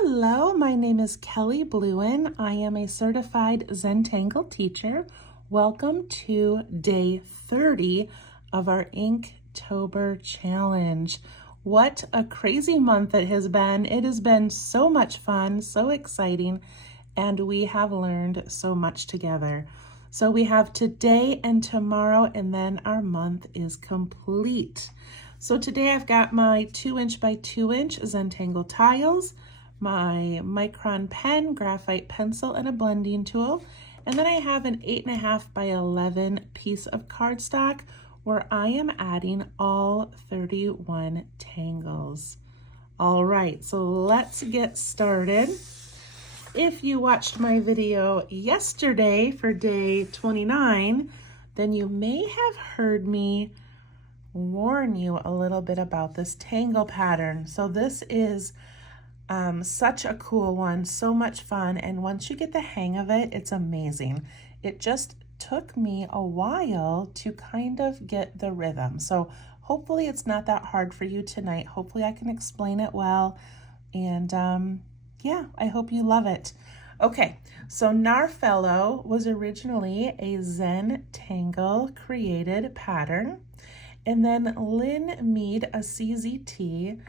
Hello, my name is Kelly Bluen. I am a certified Zentangle teacher. Welcome to day 30 of our Inktober challenge. What a crazy month it has been. It has been so much fun, so exciting, and we have learned so much together. So we have today and tomorrow, and then our month is complete. So today I've got my 2" by 2" Zentangle tiles, my micron pen, graphite pencil, and a blending tool. And then I have an 8.5 by 11 piece of cardstock where I am adding all 31 tangles. All right, so let's get started. If you watched my video yesterday for day 29, then you may have heard me warn you a little bit about this tangle pattern. So this is such a cool one, so much fun, and once you get the hang of it, it's amazing. It just took me a while to kind of get the rhythm. So hopefully it's not that hard for you tonight. Hopefully I can explain it well, and yeah, I hope you love it. Okay, so Narfello was originally a Zentangle created pattern, and then Lynn Mead, a CZT,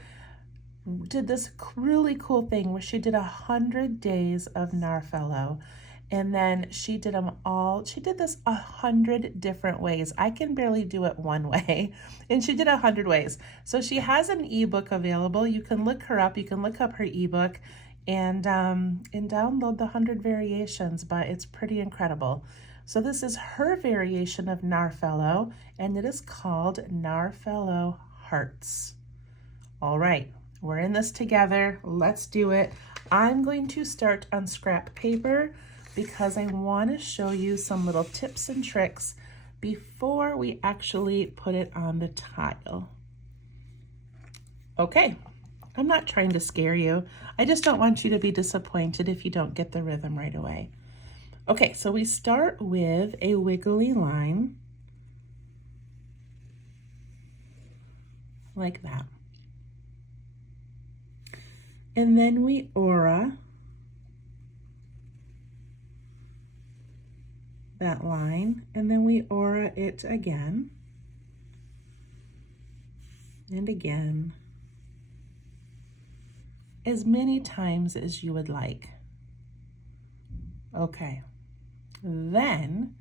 did this really cool thing where she did 100 days of Narfello, and then she did this 100 different ways. I can barely do it one way, and she did 100 ways. So she has an ebook available. You can look her up. You can look up her ebook and download the 100 variations, but it's pretty incredible. So this is her variation of Narfello, and it is called Narfello Hearts. All right. We're in this together. Let's do it. I'm going to start on scrap paper because I want to show you some little tips and tricks before we actually put it on the tile. Okay, I'm not trying to scare you. I just don't want you to be disappointed if you don't get the rhythm right away. Okay, so we start with a wiggly line like that. And then we aura that line, and then we aura it again and again, as many times as you would like. Okay, then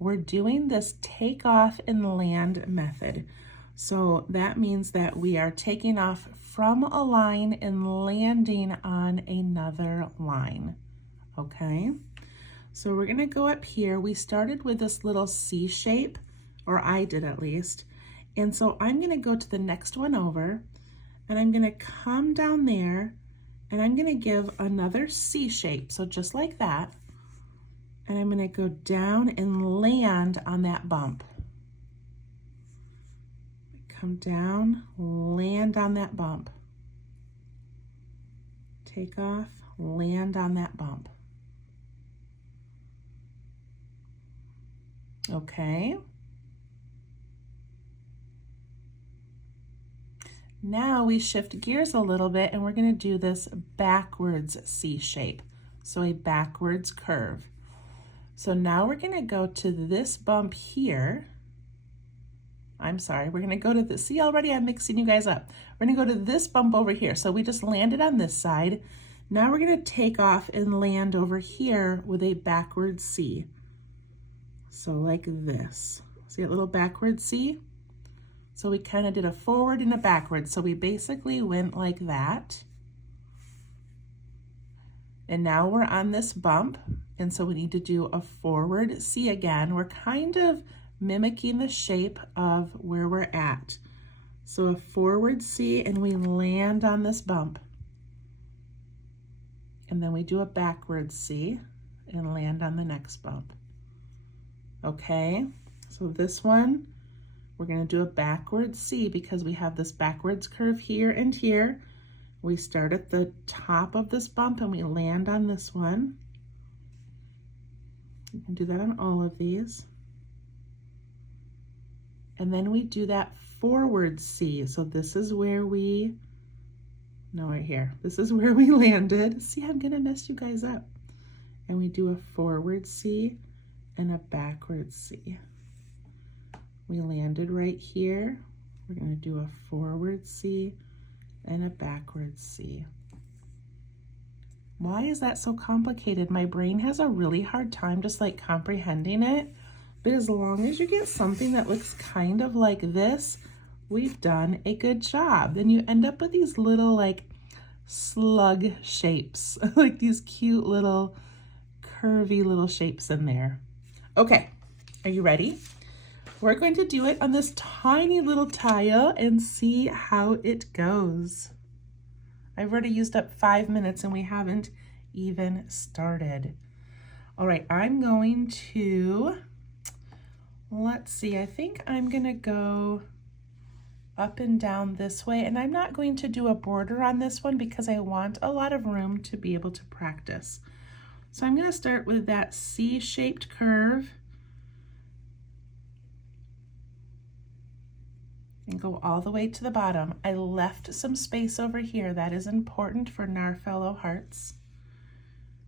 we're doing this take off and land method. So that means that we are taking off from a line and landing on another line, okay? So we're gonna go up here. We started with this little C shape, or I did at least. And so I'm gonna go to the next one over, and I'm gonna come down there, and I'm gonna give another C shape, so just like that. And I'm gonna go down and land on that bump. Come down, land on that bump. Take off, land on that bump. Okay. Now we shift gears a little bit and we're going to do this backwards C shape. So a backwards curve. So now we're going to go to this bump here. I'm sorry, we're gonna go to the, see already I'm mixing you guys up. We're gonna go to this bump over here. So we just landed on this side. Now we're gonna take off and land over here with a backward C. So like this. See that little backward C? So we kind of did a forward and a backward. So we basically went like that. And now we're on this bump. And so we need to do a forward C again. We're kind of mimicking the shape of where we're at. So a forward C, and we land on this bump. And then we do a backward C and land on the next bump. Okay, so this one, we're gonna do a backward C because we have this backwards curve here and here. We start at the top of this bump and we land on this one. You can do that on all of these. And then we do that forward C. So this is where we No, right here. This is where we landed. See, I'm gonna mess you guys up. And we do a forward C and a backward C. We landed right here. We're gonna do a forward C and a backward C. Why is that so complicated? My brain has a really hard time just like comprehending it. But as long as you get something that looks kind of like this, we've done a good job. Then you end up with these little like slug shapes, like these cute little curvy little shapes in there. Okay, are you ready? We're going to do it on this tiny little tile and see how it goes. I've already used up 5 minutes and we haven't even started. All right, I'm going to, let's see, I think I'm gonna go up and down this way, and I'm not going to do a border on this one because I want a lot of room to be able to practice. So I'm gonna start with that C-shaped curve and go all the way to the bottom. I left some space over here. That is important for Narfello hearts.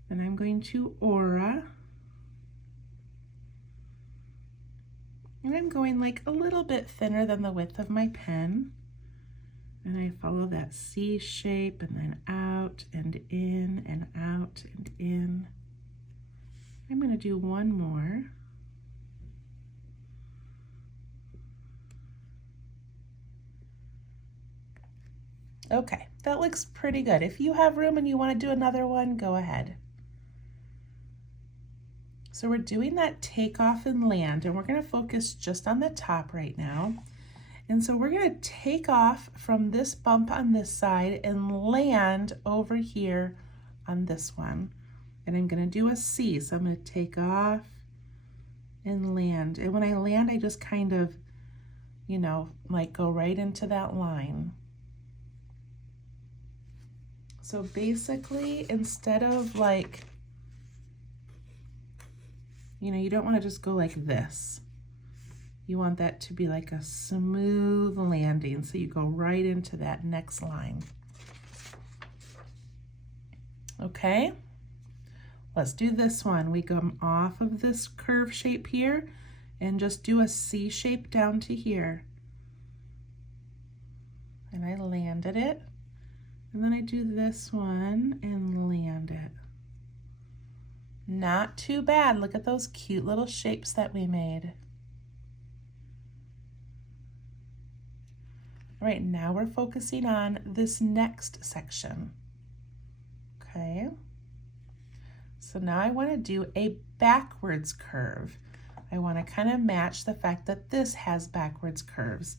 And I'm going to aura. And I'm going like a little bit thinner than the width of my pen. And I follow that C shape and then out and in and out and in. I'm going to do one more. Okay, that looks pretty good. If you have room and you want to do another one, go ahead. So we're doing that takeoff and land, and we're going to focus just on the top right now. And so we're going to take off from this bump on this side and land over here on this one. And I'm going to do a C. So I'm going to take off and land. And when I land, I just kind of, you know, like go right into that line. So basically, instead of like, you know, you don't want to just go like this. You want that to be like a smooth landing. So you go right into that next line. Okay, let's do this one. We come off of this curve shape here and just do a C shape down to here. And I landed it. And then I do this one and land it. Not too bad. Look at those cute little shapes that we made. All right, now we're focusing on this next section. Okay. So now I want to do a backwards curve. I want to kind of match the fact that this has backwards curves.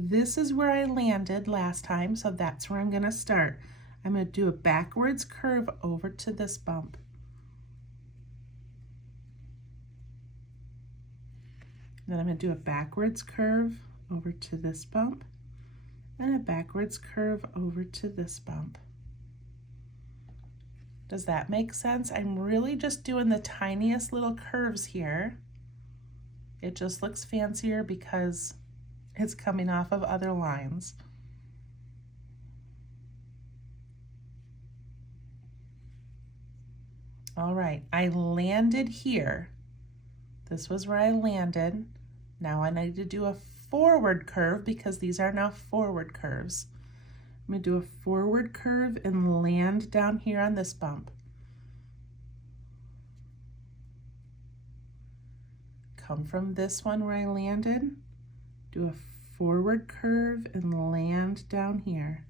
This is where I landed last time, so that's where I'm going to start. I'm going to do a backwards curve over to this bump. Then I'm going to do a backwards curve over to this bump and a backwards curve over to this bump. Does that make sense? I'm really just doing the tiniest little curves here. It just looks fancier because it's coming off of other lines. All right, I landed here. This was where I landed. Now I need to do a forward curve because these are now forward curves. I'm going to do a forward curve and land down here on this bump. Come from this one where I landed, do a forward curve and land down here.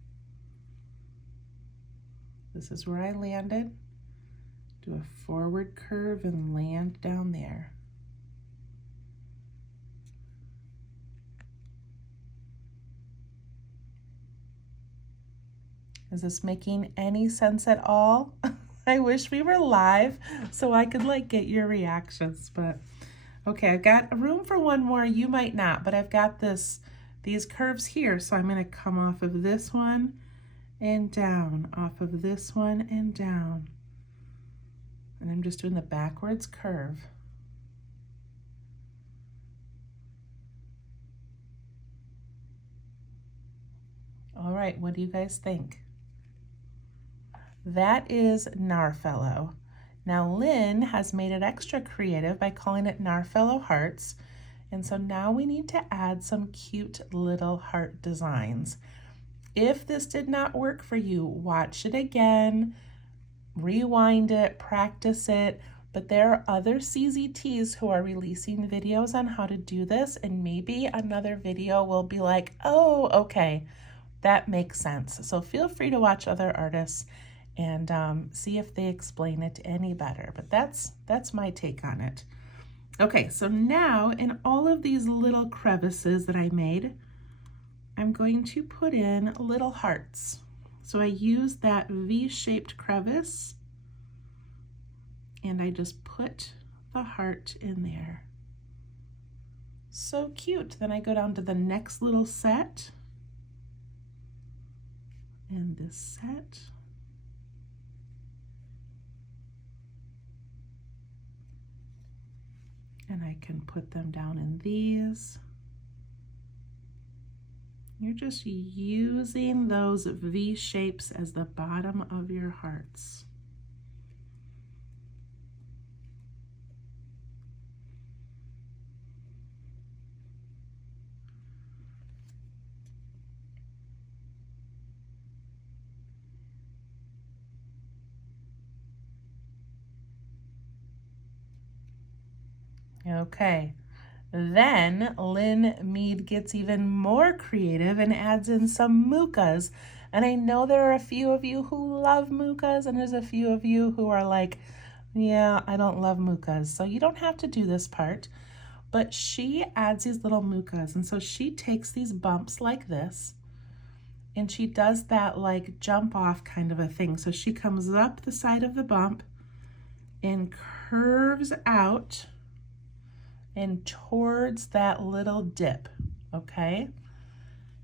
This is where I landed. Do a forward curve and land down there. Is this making any sense at all? I wish we were live so I could like get your reactions, but okay, I've got room for one more. You might not, but I've got these curves here. So I'm going to come off of this one and down, off of this one and down. And I'm just doing the backwards curve. All right, what do you guys think? That is Narfello. Now Lynn has made it extra creative by calling it Narfello Hearts. And so now we need to add some cute little heart designs. If this did not work for you, watch it again, rewind it, practice it. But there are other CZTs who are releasing videos on how to do this, and maybe another video will be like, oh, okay, that makes sense. So feel free to watch other artists and see if they explain it any better. But that's my take on it. Okay, so now in all of these little crevices that I made, I'm going to put in little hearts. So I use that V-shaped crevice and I just put the heart in there. So cute. Then I go down to the next little set and this set. And I can put them down in these. You're just using those V shapes as the bottom of your hearts. Okay, then Lynn Mead gets even more creative and adds in some mucas. And I know there are a few of you who love mucas, and there's a few of you who are like, yeah, I don't love mucas. So you don't have to do this part, but she adds these little mucas. And so she takes these bumps like this, and she does that like jump off kind of a thing. So she comes up the side of the bump and curves out and towards that little dip, okay?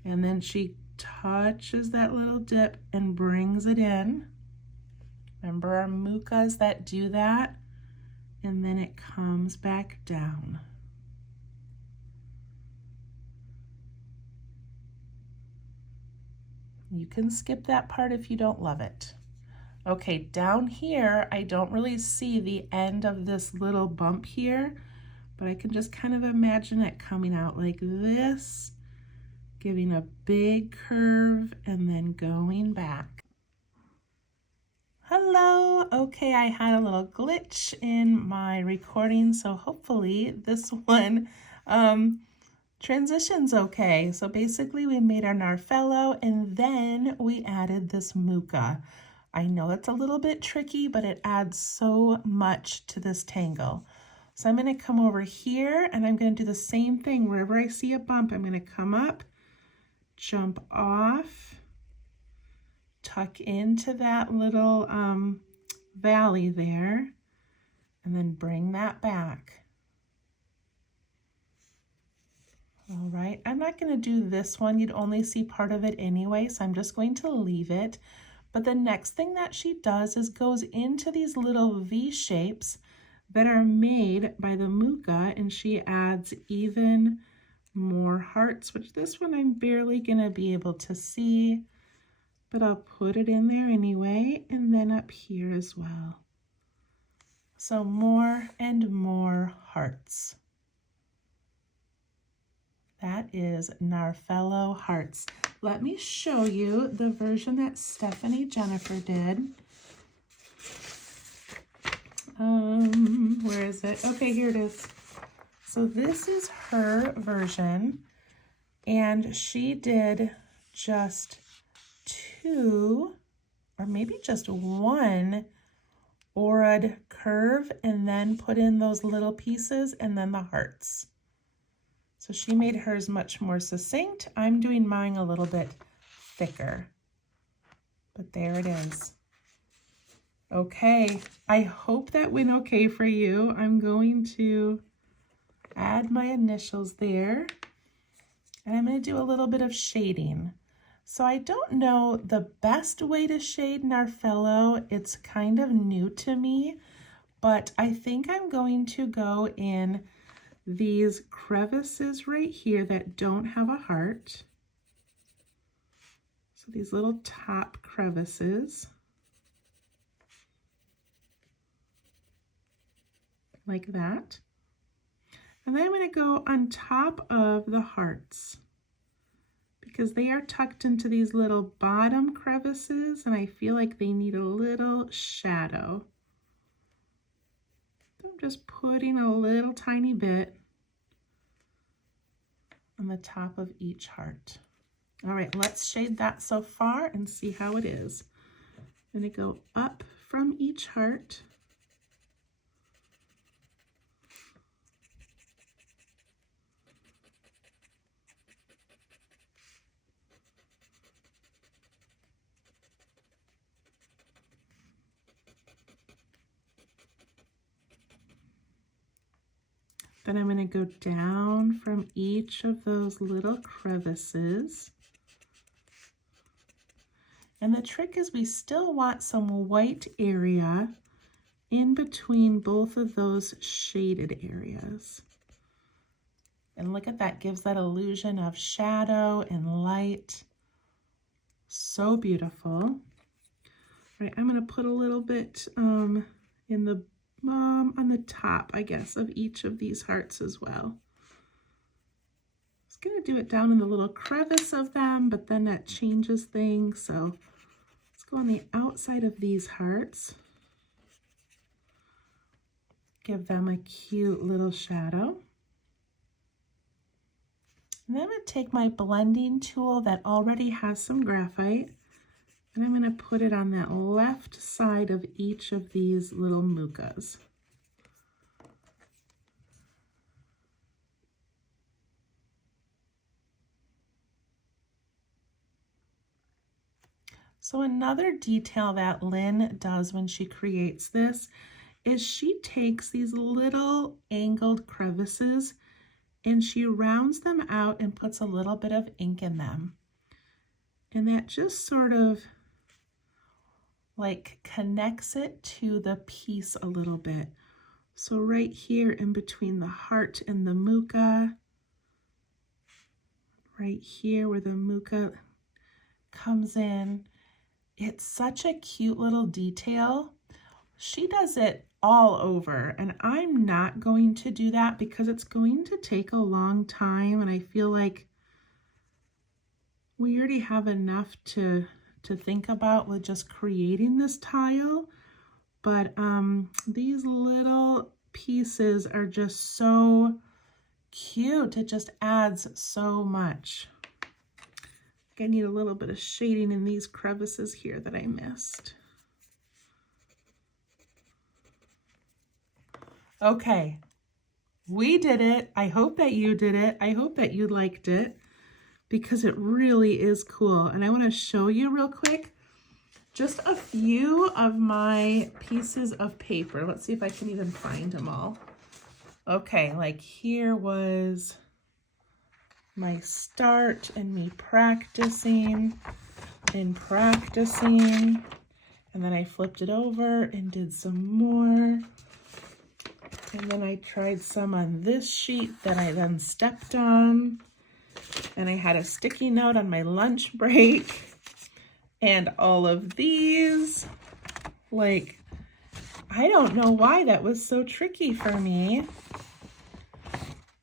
And then she touches that little dip and brings it in. Remember our mucas that do that? And then it comes back down. You can skip that part if you don't love it. Okay, down here, I don't really see the end of this little bump here, but I can just kind of imagine it coming out like this, giving a big curve and then going back. Hello, okay, I had a little glitch in my recording, so hopefully this one transitions okay. So basically we made our Narfello and then we added this muca. I know it's a little bit tricky, but it adds so much to this tangle. So I'm going to come over here and I'm going to do the same thing. Wherever I see a bump, I'm going to come up, jump off, tuck into that little valley there, and then bring that back. All right, I'm not going to do this one. You'd only see part of it anyway, so I'm just going to leave it. But the next thing that she does is goes into these little V shapes that are made by the muca, and she adds even more hearts, which this one I'm barely gonna be able to see, but I'll put it in there anyway, and then up here as well. So more and more hearts. That is Narfello Hearts. Let me show you the version that Stephanie Jennifer did. Where is it? Okay, here it is. So this is her version, and she did just 2, or maybe just 1 aurad curve, and then put in those little pieces and then the hearts. So she made hers much more succinct. I'm doing mine a little bit thicker, but there it is. Okay, I hope that went okay for you. I'm going to add my initials there, and I'm going to do a little bit of shading. So I don't know the best way to shade Narfello. It's kind of new to me, but I think I'm going to go in these crevices right here that don't have a heart. So these little top crevices. like that. And then I'm going to go on top of the hearts because they are tucked into these little bottom crevices and I feel like they need a little shadow. So I'm just putting a little tiny bit on the top of each heart. All right, let's shade that so far and see how it is. I'm going to go up from each heart. Then I'm going to go down from each of those little crevices. And the trick is we still want some white area in between both of those shaded areas. And look at that, gives that illusion of shadow and light. So beautiful. All right, I'm going to put a little bit in the on the top, I guess, of each of these hearts as well. I was going to do it down in the little crevice of them, but then that changes things. So let's go on the outside of these hearts. Give them a cute little shadow. And then I'm going to take my blending tool that already has some graphite, and I'm going to put it on that left side of each of these little mucas. So another detail that Lynn does when she creates this is she takes these little angled crevices and she rounds them out and puts a little bit of ink in them. And that just sort of like connects it to the piece a little bit. So right here in between the heart and the muca, right here where the muca comes in, it's such a cute little detail. She does it all over, and I'm not going to do that because it's going to take a long time, and I feel like we already have enough to think about with just creating this tile. But these little pieces are just so cute. It just adds so much. I need a little bit of shading in these crevices here that I missed. Okay, we did it. I hope that you did it. I hope that you liked it because it really is cool. And I want to show you real quick just a few of my pieces of paper. Let's see if I can even find them all. Okay, like here was my start and me practicing and practicing. And then I flipped it over and did some more. And then I tried some on this sheet that I then stepped on. And I had a sticky note on my lunch break. And all of these, like, I don't know why that was so tricky for me.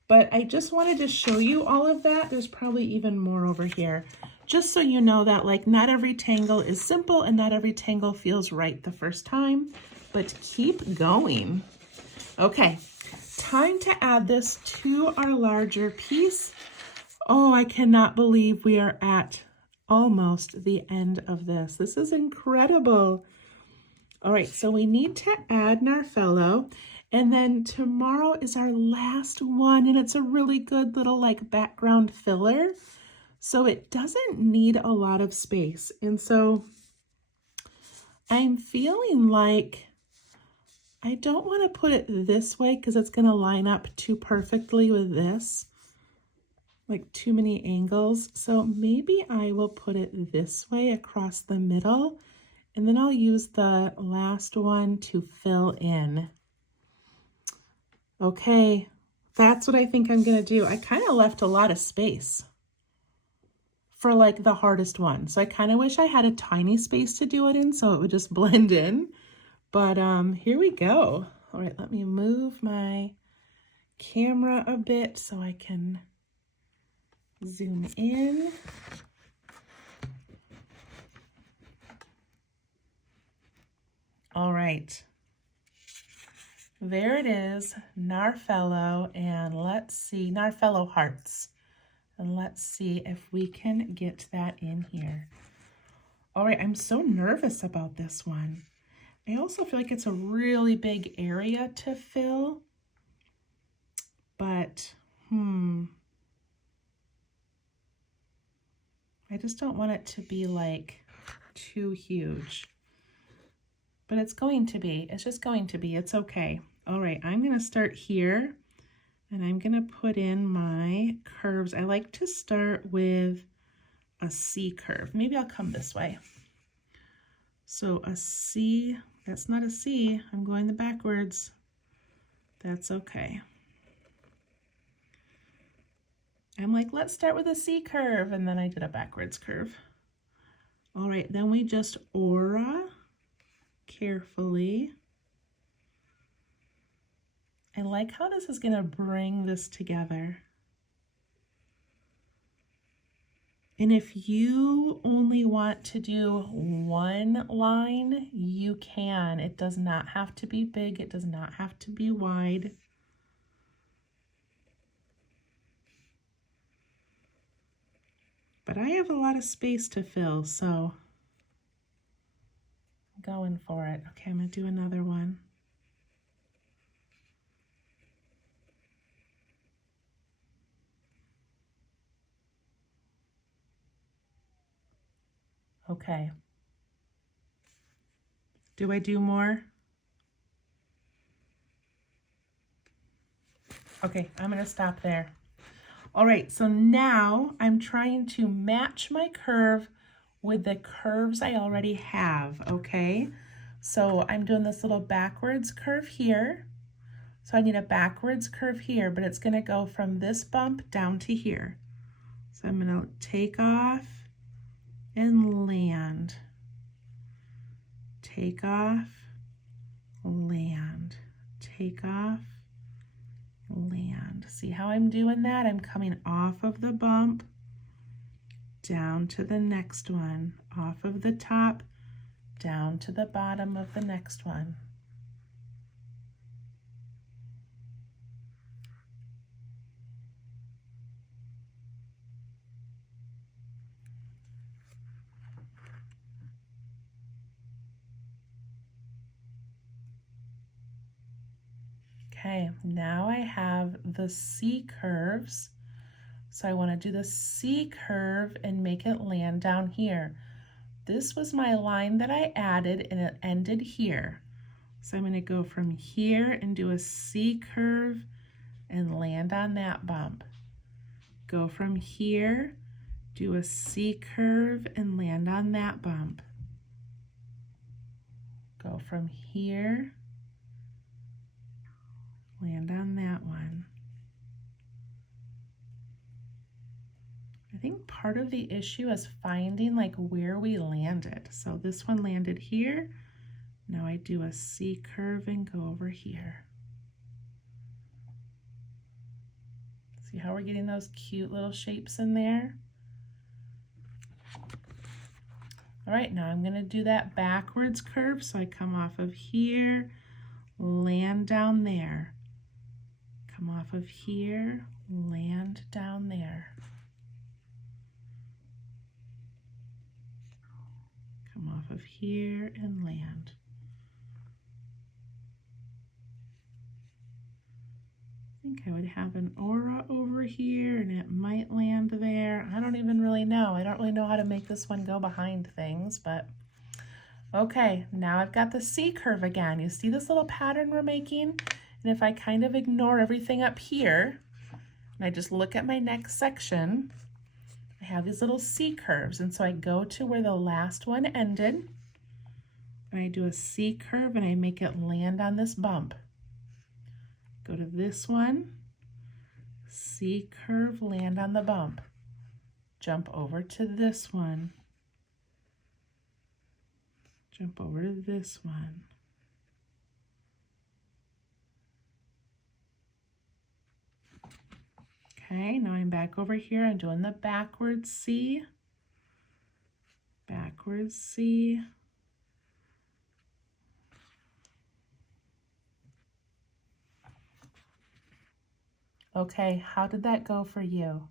But I just wanted to show you all of that. There's probably even more over here. Just so you know that, like, not every tangle is simple and not every tangle feels right the first time. But keep going. Okay, time to add this to our larger piece. Oh, I cannot believe we are at almost the end of this. This is incredible. All right, so we need to add Narfello, and then tomorrow is our last one, and it's a really good little like background filler. So it doesn't need a lot of space. And so I'm feeling like I don't want to put it this way because it's going to line up too perfectly with this. Like too many angles. So maybe I will put it this way across the middle, and then I'll use the last one to fill in. Okay, that's what I think I'm gonna do. I kind of left a lot of space for like the hardest one. So I kind of wish I had a tiny space to do it in so it would just blend in. But here we go. All right, let me move my camera a bit so I can zoom in. All right, there it is, Narfello, and let's see, Narfello hearts. And let's see if we can get that in here. All right, I'm so nervous about this one. I also feel like it's a really big area to fill, but I just don't want it to be like too huge. But it's going to be, it's just going to be, it's okay. All right, I'm gonna start here and I'm gonna put in my curves. I like to start with a C curve. Maybe I'll come this way. So a C, that's not a C, I'm going the backwards. That's okay. I'm like, let's start with a C curve, and then I did a backwards curve. All right, then we just aura carefully. I like how this is gonna bring this together. And if you only want to do one line, you can. It does not have to be big, it does not have to be wide. But I have a lot of space to fill, so I'm going for it. Okay, I'm gonna do another one. Okay. Do I do more? Okay, I'm gonna stop there. All right, so now I'm trying to match my curve with the curves I already have, okay? So I'm doing this little backwards curve here. So I need a backwards curve here, but it's gonna go from this bump down to here. So I'm gonna take off and land. Take off, land. Take off, land. See how I'm doing that? I'm coming off of the bump, down to the next one, off of the top, down to the bottom of the next one. Okay, now I have the C curves. So I want to do the C curve and make it land down here. This was my line that I added and it ended here. So I'm going to go from here and do a C curve and land on that bump. Go from here, do a C curve and land on that bump. Go from here, land on that one. I think part of the issue is finding like where we landed. So this one landed here. Now I do a C curve and go over here. See how we're getting those cute little shapes in there? All right, now I'm gonna do that backwards curve. So I come off of here, land down there. Come off of here, land down there. Come off of here and land. I think I would have an aura over here and it might land there. I don't even really know. I don't really know how to make this one go behind things, but okay, now I've got the C curve again. You see this little pattern we're making? And if I kind of ignore everything up here and I just look at my next section, I have these little C curves. And so I go to where the last one ended and I do a C curve and I make it land on this bump. Go to this one, C curve, land on the bump. Jump over to this one. Jump over to this one. Okay, now I'm back over here. I'm doing the backwards C, backwards C. Okay, how did that go for you?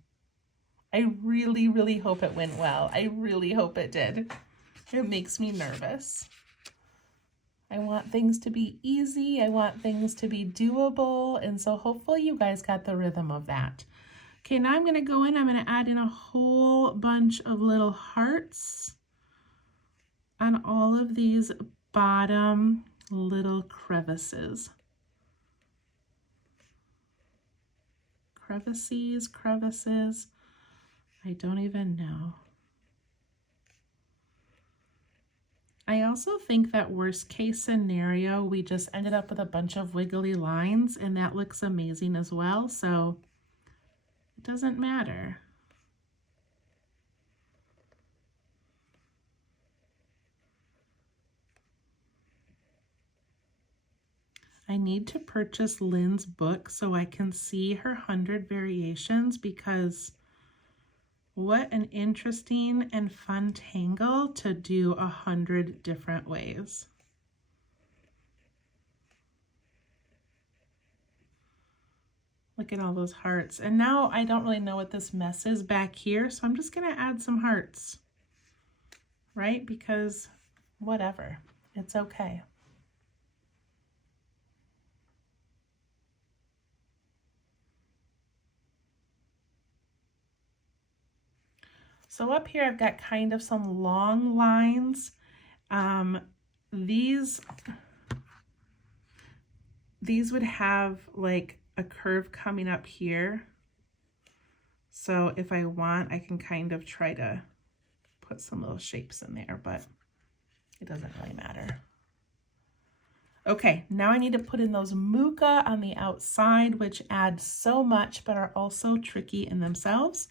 I really, really hope it went well. I really hope it did. It makes me nervous. I want things to be easy. I want things to be doable. And so hopefully you guys got the rhythm of that. Okay, now I'm going to go in. I'm going to add in a whole bunch of little hearts on all of these bottom little crevices. Crevices. I don't even know. I also think that worst case scenario, we just ended up with a bunch of wiggly lines, and that looks amazing as well. So it doesn't matter. I need to purchase Lynn's book so I can see her 100 variations, because what an interesting and fun tangle to do 100 different ways. Look at all those hearts. And now I don't really know what this mess is back here, so I'm just gonna add some hearts, right? Because whatever, it's okay. So up here, I've got kind of some long lines. These would have like a curve coming up here. So if I want, I can kind of try to put some little shapes in there, but it doesn't really matter. Okay, now I need to put in those muka on the outside, which add so much, but are also tricky in themselves.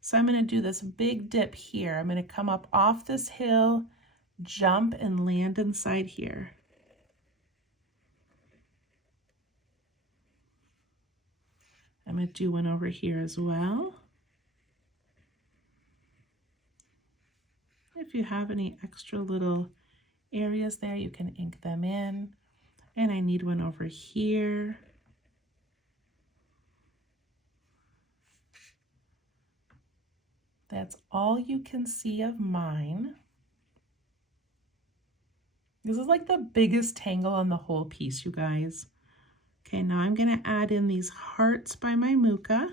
So I'm going to do this big dip here. I'm going to come up off this hill, jump, and land inside here. I'm going to do one over here as well. If you have any extra little areas there, you can ink them in. And I need one over here. That's all you can see of mine. This is like the biggest tangle on the whole piece, you guys. Okay, now I'm going to add in these hearts by my muka.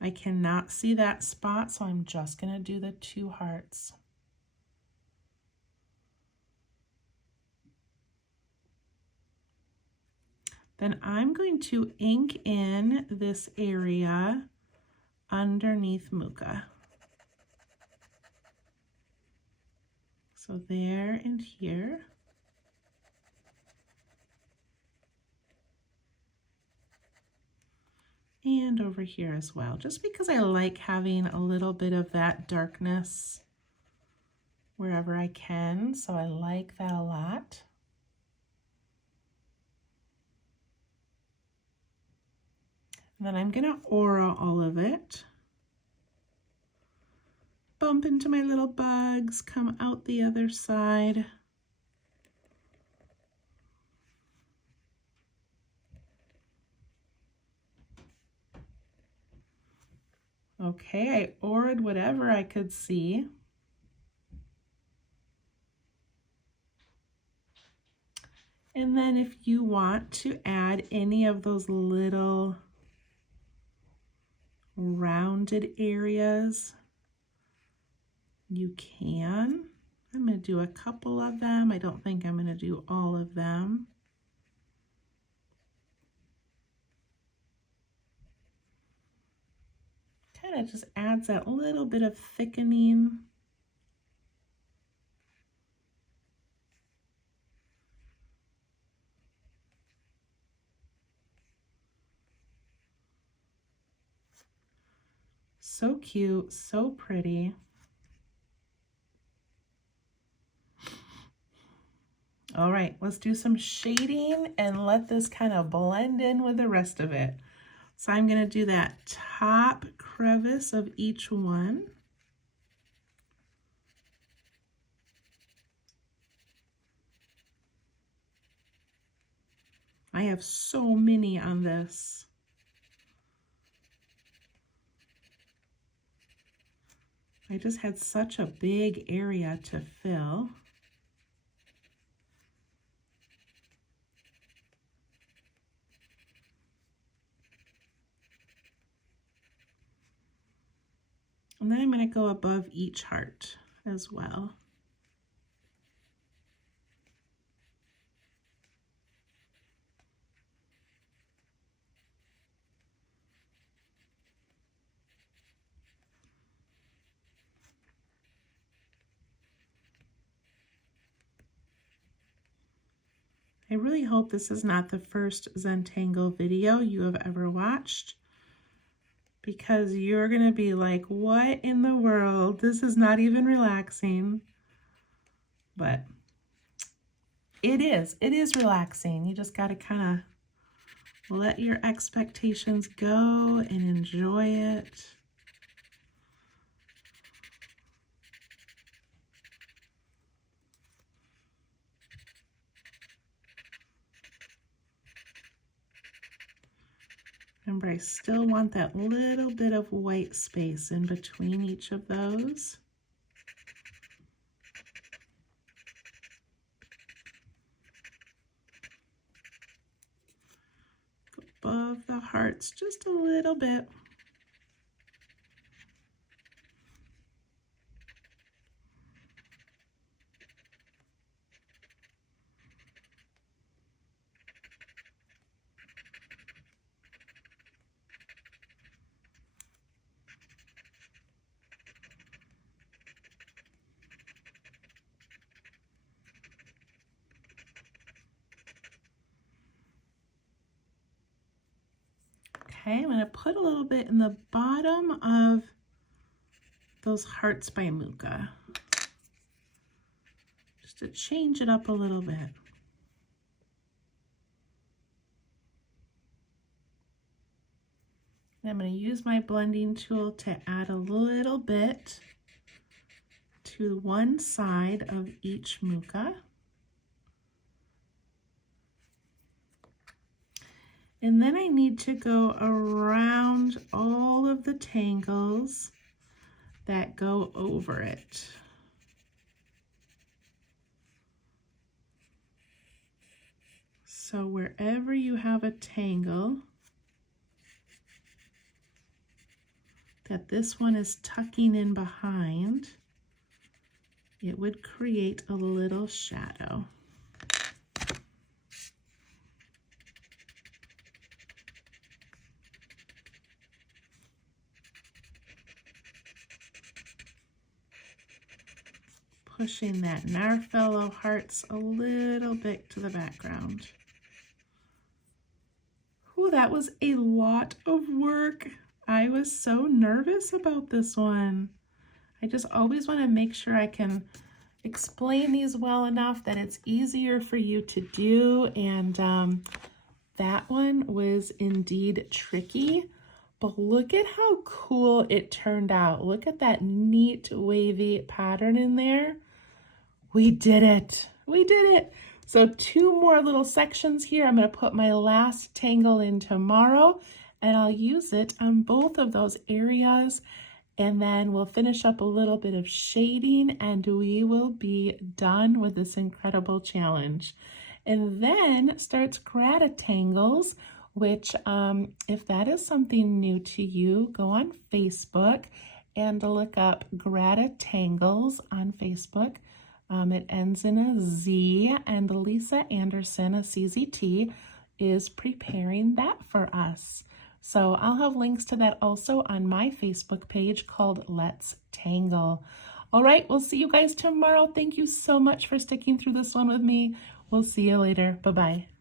I cannot see that spot, so I'm just going to do the 2 hearts. Then I'm going to ink in this area underneath muka. So there and here. And over here as well, just because I like having a little bit of that darkness wherever I can, so I like that a lot. And then I'm gonna aura all of it. Bump into my little bugs, come out the other side. Okay, I auraed whatever I could see. And then if you want to add any of those little rounded areas, you can. I'm going to do a couple of them. I don't think I'm going to do all of them. Kind of just adds that little bit of thickening. So cute, so pretty. All right, let's do some shading and let this kind of blend in with the rest of it. So I'm gonna do that top crevice of each one. I have so many on this. I just had such a big area to fill. And then I'm going to go above each heart as well. I really hope this is not the first Zentangle video you have ever watched, because you're going to be like, what in the world? This is not even relaxing. But it is relaxing. You just got to kind of let your expectations go and enjoy it. Remember, I still want that little bit of white space in between each of those. Go above the hearts just a little bit. Okay, I'm going to put a little bit in the bottom of those hearts by Muka, just to change it up a little bit. And I'm going to use my blending tool to add a little bit to one side of each Muka. And then I need to go around all of the tangles that go over it. So wherever you have a tangle that this one is tucking in behind, it would create a little shadow. Pushing that Narfello hearts a little bit to the background. Ooh, that was a lot of work. I was so nervous about this one. I just always want to make sure I can explain these well enough that it's easier for you to do. And that one was indeed tricky. But look at how cool it turned out. Look at that neat wavy pattern in there. We did it. We did it. So 2 more little sections here. I'm going to put my last tangle in tomorrow, and I'll use it on both of those areas. And then we'll finish up a little bit of shading, and we will be done with this incredible challenge. And then starts Gratitangles, which if that is something new to you, go on Facebook and look up Gratitangles on Facebook. It ends in a Z, and Lisa Anderson, a CZT, is preparing that for us. So I'll have links to that also on my Facebook page called Let's Tangle. All right, we'll see you guys tomorrow. Thank you so much for sticking through this one with me. We'll see you later. Bye-bye.